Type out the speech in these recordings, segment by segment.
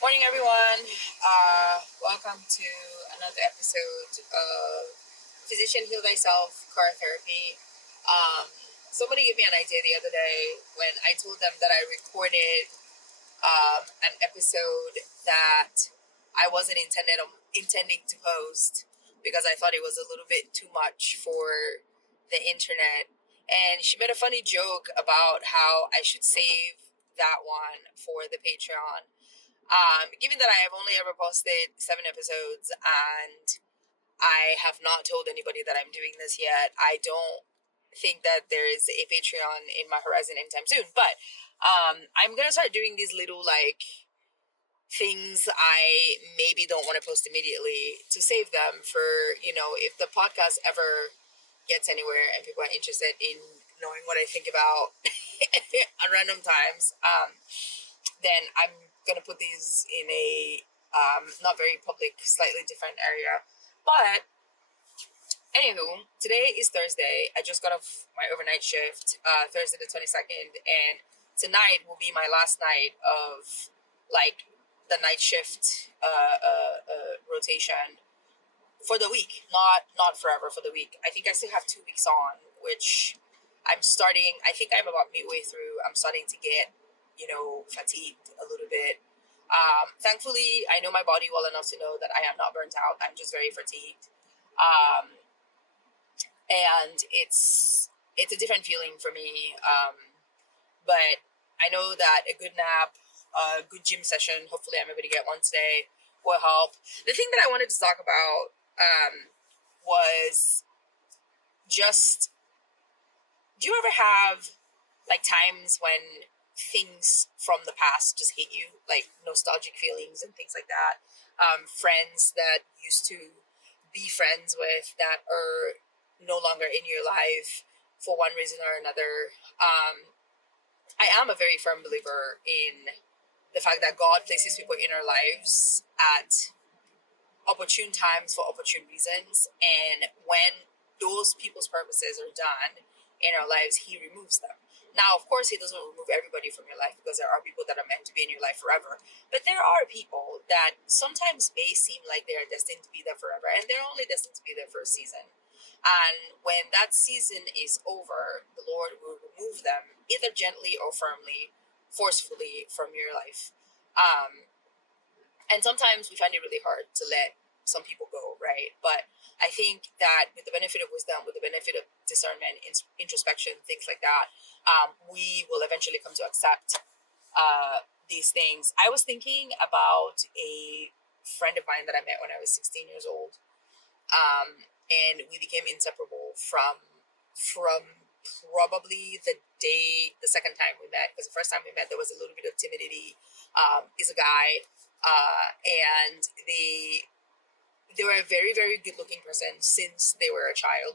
Morning, everyone. Welcome to another episode of Physician Heal Thyself Car Therapy. Um, Somebody gave me an idea the other day when I told them that I recorded an episode that I wasn't intending to post because I thought it was a little bit too much for the internet. And she made a funny joke about how I should save that one for the Patreon. Given that I have only ever posted 7 episodes and I have not told anybody that I'm doing this yet, I don't think that there is a Patreon in my horizon anytime soon. But I'm gonna start doing these little things I maybe don't want to post immediately to save them for if the podcast ever gets anywhere and people are interested in knowing what I think about at random times. Then I'm gonna put these in a not very public, slightly different area. But anywho, today is Thursday. I just got off my overnight shift, Thursday the 22nd, and tonight will be my last night of the night shift rotation for the week, not forever, for the week. I think I still have 2 weeks on, which I'm starting. I think I'm about midway through. I'm starting to get fatigued a little bit. Thankfully, I know my body well enough to know that I am not burnt out. I'm just very fatigued, and it's a different feeling for me. But I know that a good nap, a good gym session, hopefully I'm able to get one today, will help. The thing that I wanted to talk about was just, do you ever have times when things from the past just hit you, like nostalgic feelings and things like that? Friends that used to be friends with that are no longer in your life for one reason or another. I am a very firm believer in the fact that God places people in our lives at opportune times for opportune reasons, and when those people's purposes are done in our lives, He removes them. Now, of course, He doesn't remove everybody from your life, because there are people that are meant to be in your life forever. But there are people that sometimes may seem like they are destined to be there forever, and they're only destined to be there for a season. And when that season is over, the Lord will remove them, either gently or firmly, forcefully from your life. Um, and sometimes we find it really hard to let some people go, right? But I think that with the benefit of wisdom, with the benefit of discernment, introspection, things like that, we will eventually come to accept these things. I was thinking about a friend of mine that I met when I was 16 years old, and we became inseparable from probably the second time we met, because the first time we met there was a little bit of timidity. He's a guy, and they were a very, very good looking person since they were a child,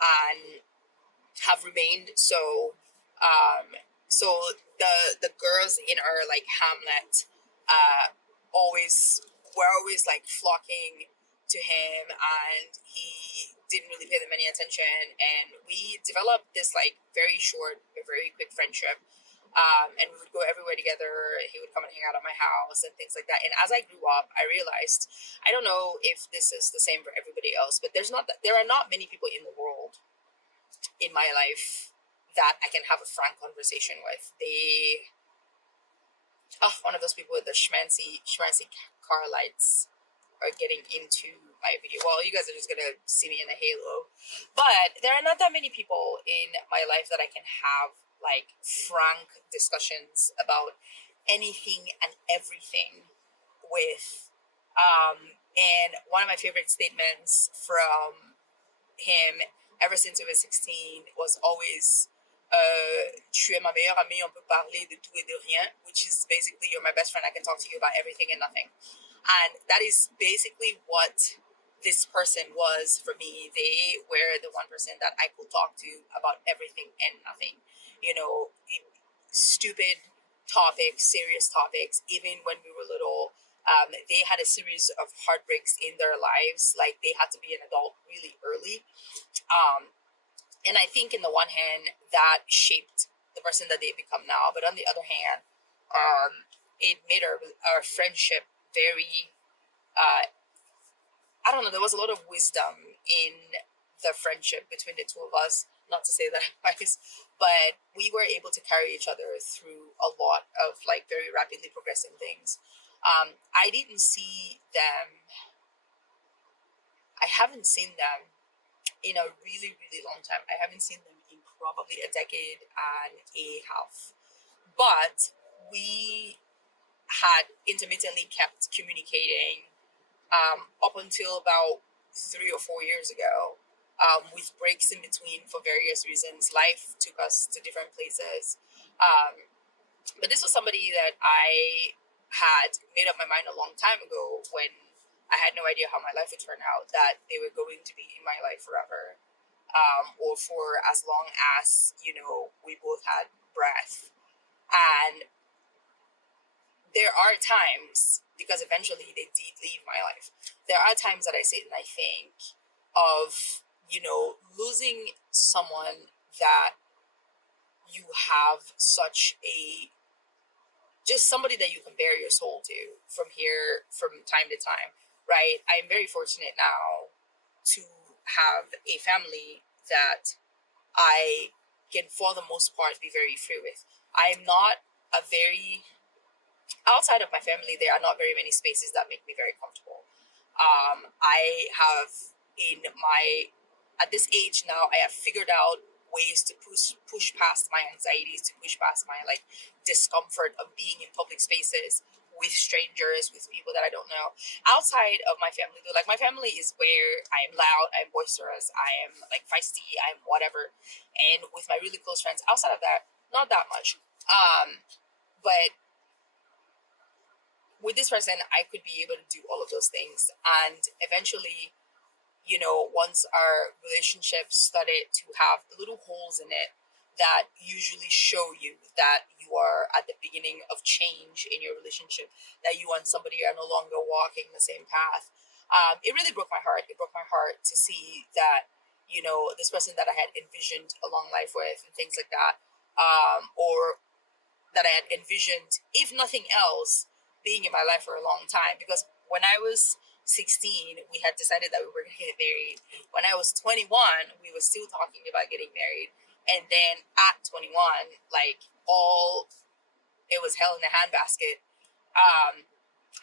and have remained so. So the girls in our hamlet always were always flocking to him, and he didn't really pay them any attention, and we developed this very short, very quick friendship. And we would go everywhere together. He would come and hang out at my house and things like that. And as I grew up, I realized, I don't know if this is the same for everybody else, but there are not many people in the world in my life that I can have a frank conversation with. One of those people with the schmancy car lights are getting into my video. Well, you guys are just gonna see me in a halo. But there are not that many people in my life that I can have frank discussions about anything and everything with. And one of my favorite statements from him ever since he was 16 was always tu es ma meilleure amie, on peut parler de tout et de rien, which is basically, you're my best friend, I can talk to you about everything and nothing. And that is basically what this person was for me. They were the one person that I could talk to about everything and nothing. Stupid topics, serious topics, even when we were little. They had a series of heartbreaks in their lives. They had to be an adult really early. And I think, in the one hand, that shaped the person that they become now. But on the other hand, it made our friendship very, I don't know, there was a lot of wisdom in the friendship between the two of us. Not to say that I'm wise, but we were able to carry each other through a lot of like very rapidly progressing things. I didn't see them, I haven't seen them in a really, really long time. I haven't seen them in probably a decade and a half. But we had intermittently kept communicating up until about 3 or 4 years ago, with breaks in between for various reasons. Life took us to different places. Um, but this was somebody that I had made up my mind a long time ago when I had no idea how my life would turn out, that they were going to be in my life forever, or for as long as, we both had breath. And there are times, because eventually they did leave my life, there are times that I sit and I think of, losing someone that you have such a, just somebody that you can bare your soul to from time to time, right? I'm very fortunate now to have a family that I can, for the most part, be very free with. I'm not a very, outside of my family, there are not very many spaces that make me very comfortable. I have, in my, at this age now, I have figured out ways to push past my anxieties, to push past my like discomfort of being in public spaces with strangers, with people that I don't know. Outside of my family, though, like my family is where I am loud, I'm boisterous, I am like feisty, I'm whatever. And with my really close friends, outside of that, not that much. But with this person, I could be able to do all of those things. And eventually, once our relationship started to have the little holes in it that usually show you that you are at the beginning of change in your relationship, that you and somebody are no longer walking the same path, it really broke my heart. It broke my heart to see that, this person that I had envisioned a long life with and things like that, or that I had envisioned, if nothing else, being in my life for a long time. Because when I was 16, we had decided that we were going to get married. When I was 21, we were still talking about getting married. And then at 21, like it was hell in a handbasket.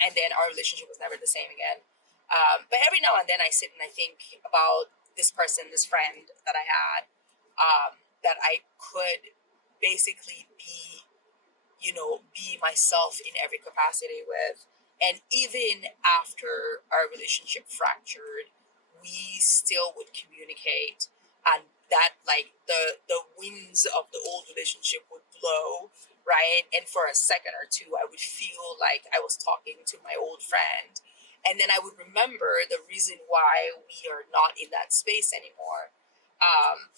And then our relationship was never the same again. But every now and then I sit and I think about this person, this friend that I had, that I could basically be myself in every capacity with. And even after our relationship fractured, we still would communicate. And that, like, the winds of the old relationship would blow, right? And for a second or two, I would feel like I was talking to my old friend. And then I would remember the reason why we are not in that space anymore. Um,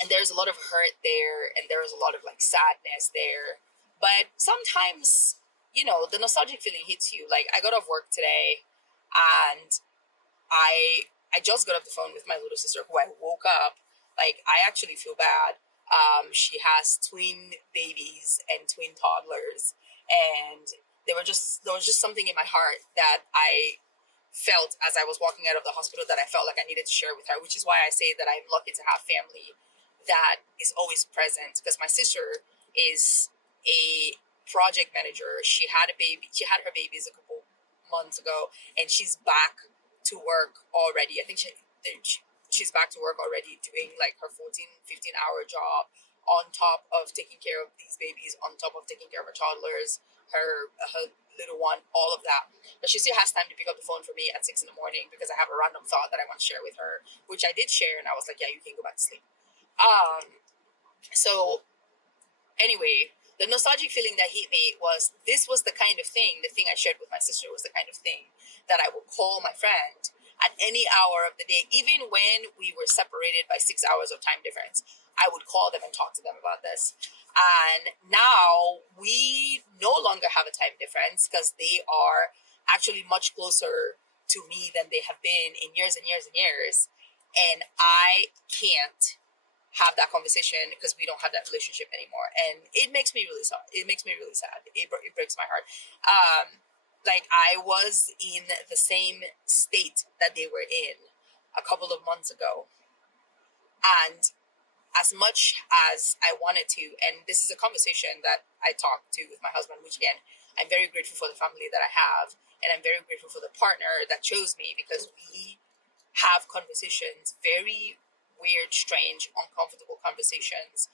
and there's a lot of hurt there, and there's a lot of like sadness there. But sometimes, the nostalgic feeling hits you. Like, I got off work today, and I just got off the phone with my little sister, who I woke up. Like, I actually feel bad. She has twin babies and twin toddlers, and there was just something in my heart that I felt as I was walking out of the hospital, that I felt like I needed to share with her, which is why I say that I'm lucky to have family that is always present. Because my sister is a project manager. She had a baby. She had her babies a couple months ago, and she's back to work already. I think she's back to work already, doing like her 14-15 hour job, on top of taking care of these babies, on top of taking care of her toddlers, her little one, all of that. But she still has time to pick up the phone for me at 6 in the morning, because I have a random thought that I want to share with her, which I did share, and I was like, yeah, you can go back to sleep. So anyway, the nostalgic feeling that hit me was, this was the kind of thing, the thing I shared with my sister was the kind of thing that I would call my friend at any hour of the day, even when we were separated by 6 hours of time difference. I would call them and talk to them about this. And now we no longer have a time difference, because they are actually much closer to me than they have been in years and years and years. And I can't have that conversation because we don't have that relationship anymore, and it makes me really sad. It breaks my heart. Like, I was in the same state that they were in a couple of months ago, and as much as I wanted to, and this is a conversation that I talked to with my husband, which again, I'm very grateful for the family that I have, and I'm very grateful for the partner that chose me, because we have conversations, very weird, strange, uncomfortable conversations,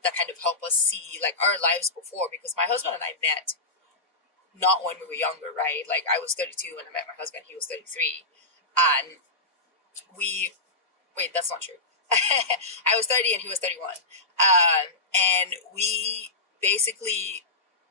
that kind of help us see like our lives before, because my husband and I met not when we were younger, right? Like, I was 32 when I met my husband, he was 33, and we wait, that's not true. I was 30 and he was 31. And we basically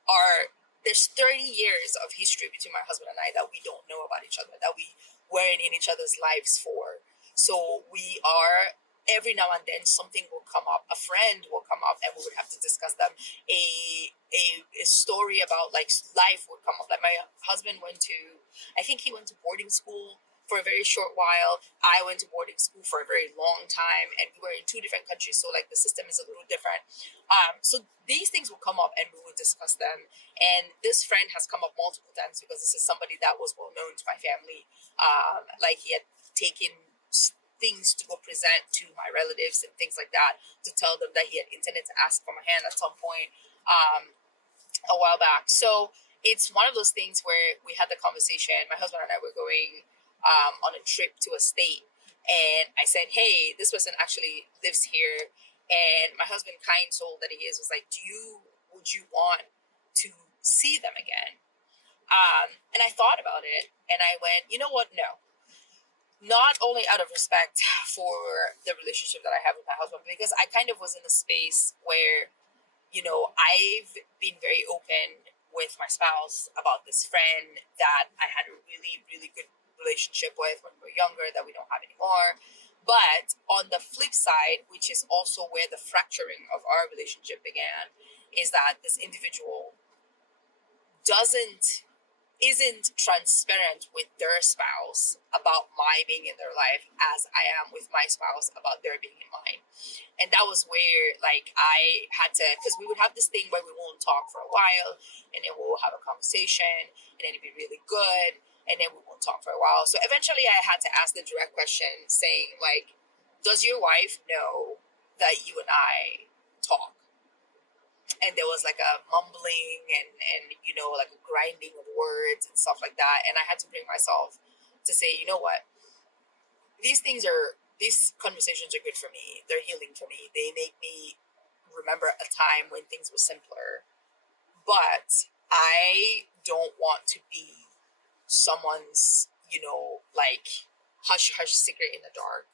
are, there's 30 years of history between my husband and I that we don't know about each other, that we weren't in each other's lives for. So we are, every now and then something will come up, a friend will come up, and we would have to discuss them. A story about like life would come up. Like, my husband went to, I think he went to boarding school for a very short while. I went to boarding school for a very long time, and we were in two different countries, so like the system is a little different. So these things will come up and we will discuss them. And this friend has come up multiple times because this is somebody that was well known to my family. Like, he had taken things to go present to my relatives and things like that, to tell them that he had intended to ask for my hand at some point, a while back. So it's one of those things where we had the conversation. My husband and I were going on a trip to a state, and I said, hey, this person actually lives here. And my husband, kind soul that he is, was like, would you want to see them again? And I thought about it, and I went, you know what, no. Not only out of respect for the relationship that I have with my husband, because I kind of was in a space where, I've been very open with my spouse about this friend that I had a really, really good relationship with when we were younger, that we don't have anymore. But on the flip side, which is also where the fracturing of our relationship began, is that this individual isn't transparent with their spouse about my being in their life as I am with my spouse about their being in mine. And that was where, like, I had to, because we would have this thing where we won't talk for a while, and then we'll have a conversation, and then it'd be really good, and then we won't talk for a while. So eventually I had to ask the direct question, saying, like, does your wife know that you and I talk? And there was like a mumbling and like a grinding of words and stuff like that. And I had to bring myself to say, you know what, these conversations are good for me. They're healing for me. They make me remember a time when things were simpler. But I don't want to be someone's, like, hush hush secret in the dark.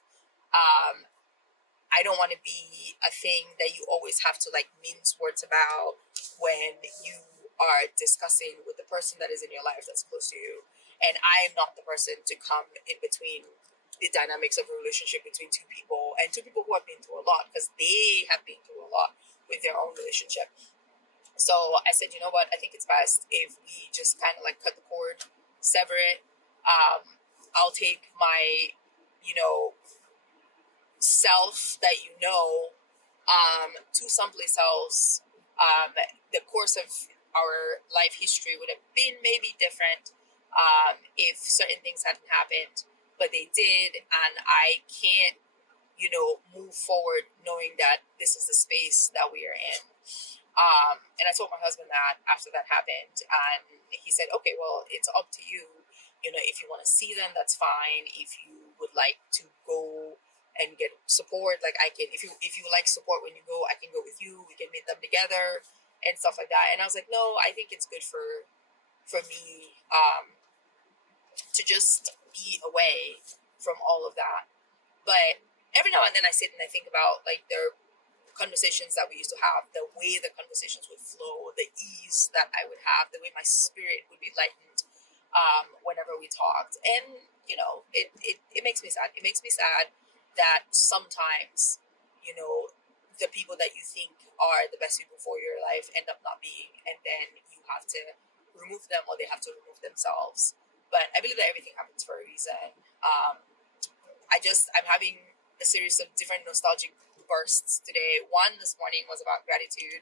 I don't want to be a thing that you always have to like mince words about when you are discussing with the person that is in your life that's close to you. And I am not the person to come in between the dynamics of a relationship between two people, and two people who have been through a lot, because they have been through a lot with their own relationship. So I said, you know what, I think it's best if we just kind of like cut the cord, sever it. I'll take my, self that to someplace else. The course of our life history would have been maybe different if certain things hadn't happened, but they did, and I can't, move forward knowing that this is the space that we are in. And I told my husband that after that happened, and he said, okay, well, it's up to you. If you want to see them, that's fine. If you would like to go and get support, like, I can, if you like support when you go, I can go with you, we can meet them together and stuff like that. And I was like, no, I think it's good for me to just be away from all of that. But every now and then I sit and I think about like the conversations that we used to have, the way the conversations would flow, the ease that I would have, the way my spirit would be lightened whenever we talked. And it makes me sad. It makes me sad that sometimes, the people that you think are the best people for your life end up not being, and then you have to remove them, or they have to remove themselves. But I believe that everything happens for a reason. I'm having a series of different nostalgic bursts today. One this morning was about gratitude,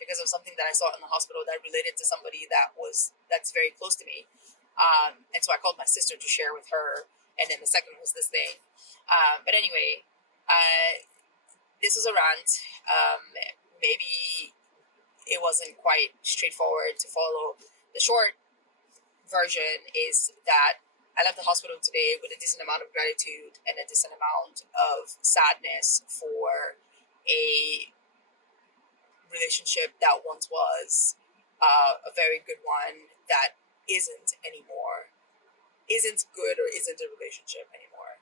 because of something that I saw in the hospital that related to somebody that's very close to me. And so I called my sister to share with her. And then the second was this thing. But anyway, this was a rant. Maybe it wasn't quite straightforward to follow. The short version is that I left the hospital today with a decent amount of gratitude and a decent amount of sadness for a relationship that once was a very good one that isn't anymore, isn't good, or isn't a relationship anymore.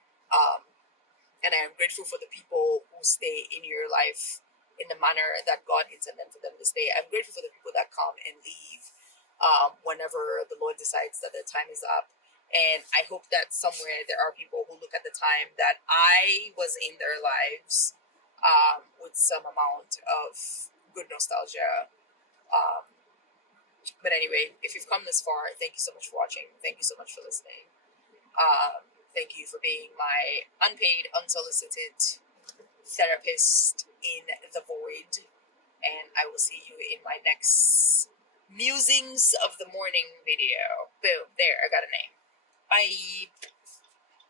And I am grateful for the people who stay in your life in the manner that God intended for them to stay. I'm grateful for the people that come and leave whenever the Lord decides that their time is up. And I hope that somewhere there are people who look at the time that I was in their lives with some amount of good nostalgia. But anyway, if you've come this far, thank you so much for watching. Thank you so much for listening. Thank you for being my unpaid, unsolicited therapist in the void. And I will see you in my next musings of the morning video. Boom, there, I got a name. Bye.